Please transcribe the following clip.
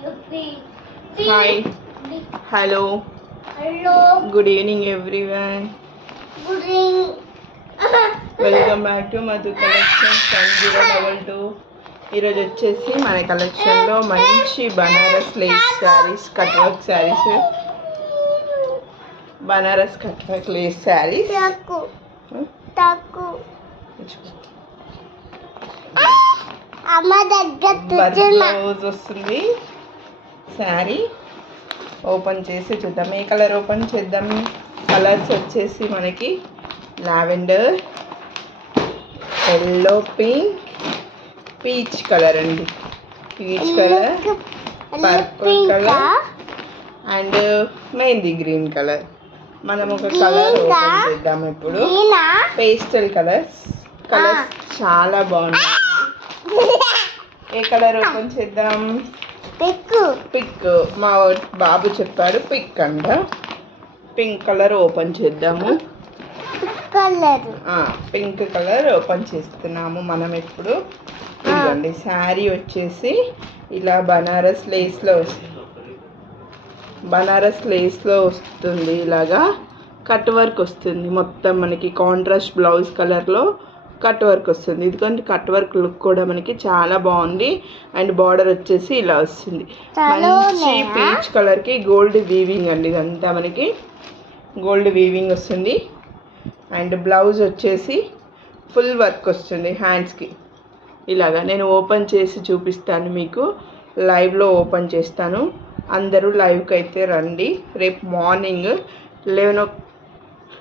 Hi. Hello. Good evening, everyone. Good evening. Welcome back to Madhu Collection 1002. ఈరోజు వచ్చేసి మన కలెక్షన్లో మంచి Banaras lace saris, cut work saris, Banaras cut work lace saris. Blouse వస్తుంది. Sari open చేసి చూద్దాం. ఏ కలర్ ఓపెన్ చేద్దాం? కలర్స్ వచ్చేసి మనకి lavender, yellow, pink, peach colour అండి. Peach colour, purple colour and mehndi green colour. మనం ఒక కలర్ ఓపెన్ చేద్దాం ఇప్పుడు. పేస్టల్ కలర్స్ చాలా బాగున్నాయండి. ఏ కలర్ ఓపెన్ చేద్దాం? పిక్. మా బాబు చెప్పాడు పిక్ అంట. పింక్ కలర్ ఓపెన్ చేద్దాము. పింక్ కలర్ ఓపెన్ చేస్తున్నాము మనం ఇప్పుడు. ఇదిగోండి శారీ వచ్చేసి ఇలా బనారస్ లేస్లో వస్తుంది. ఇలాగా కట్ వర్క్ వస్తుంది. మొత్తం మనకి కాంట్రాస్ట్ బ్లౌజ్ కలర్లో కట్ వర్క్ వస్తుంది. ఎందుకంటే కట్ వర్క్ లుక్ కూడా మనకి చాలా బాగుంది. అండ్ బార్డర్ వచ్చేసి ఇలా వస్తుంది. మంచి పీచ్ కలర్కి గోల్డ్ వీవింగ్ అండి. ఇదంతా మనకి గోల్డ్ వీవింగ్ వస్తుంది. అండ్ బ్లౌజ్ వచ్చేసి ఫుల్ వర్క్ వస్తుంది హ్యాండ్స్కి. ఇలాగా నేను ఓపెన్ చేసి చూపిస్తాను మీకు. లైవ్లో ఓపెన్ చేస్తాను. అందరూ లైవ్కి అయితే రండి. రేపు మార్నింగ్ 11